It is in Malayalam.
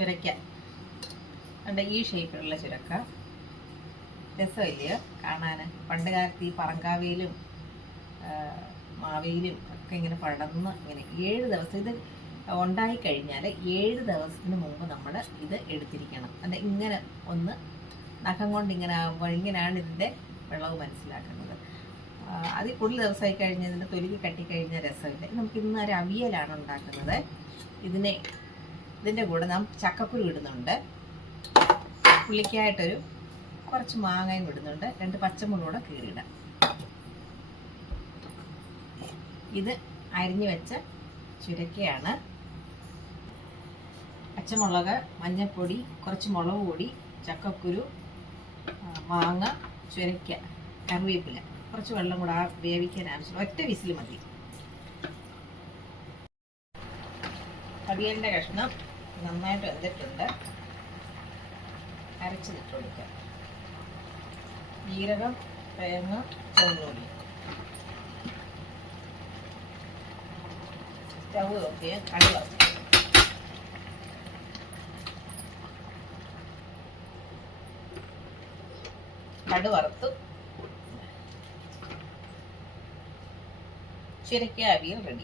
ചുരക്ക കണ്ട ഈ ഷേപ്പിലുള്ള ചുരക്ക രസമില്ലയോ കാണാൻ? പണ്ട് കാലത്ത് ഈ പറങ്കാവയിലും മാവയിലും ഒക്കെ ഇങ്ങനെ പടർന്ന് ഇങ്ങനെ 7 ദിവസം ഇത് ഉണ്ടായിക്കഴിഞ്ഞാൽ 7 ദിവസത്തിന് മുമ്പ് നമ്മൾ ഇത് എടുത്തിരിക്കണം. അത് ഇങ്ങനെ ഒന്ന് നഖം കൊണ്ട് ഇങ്ങനെ ആകുമ്പോൾ ഇങ്ങനെയാണ് ഇതിൻ്റെ വിളവ് മനസ്സിലാക്കുന്നത്. അതിൽ കൂടുതൽ ദിവസമായി കഴിഞ്ഞാൽ ഇതിൻ്റെ തൊലിക്ക് കട്ടിക്കഴിഞ്ഞാൽ രസമില്ല. നമുക്ക് ഇന്ന് ഒരു അവിയലാണ് ഉണ്ടാക്കുന്നത്. ഇതിൻ്റെ കൂടെ നാം ചക്കക്കുരു ഇടുന്നുണ്ട്, പുള്ളിക്കായിട്ടൊരു കുറച്ച് മാങ്ങയും ഇടുന്നുണ്ട്, 2 പച്ചമുളക് കൂടെ കീറിയിടാം. ഇത് അരിഞ്ഞു വെച്ച ചുരക്കയാണ്. പച്ചമുളക്, മഞ്ഞൾപ്പൊടി, കുറച്ച് മുളക് പൊടി, ചക്കക്കുരു, മാങ്ങ, ചുരക്ക, കറിവേപ്പില, കുറച്ച് വെള്ളം കൂടെ വേവിക്കാൻ ആവശ്യം. ഒറ്റ വിസിൽ മതി. അവിയലിൻ്റെ കഷ്ണം നന്നായിട്ട് വെന്തിട്ടുണ്ട്. അരച്ചിട്ട് കൊടുക്കുക. ജീരകം, തേങ്ങ, ചുവന്നുള്ളി. സ്റ്റവ് ഓഫ് ചെയ്യാൻ കടുവ. കടുവറുത്ത് ചുരക്ക അവിയൽ റെഡി.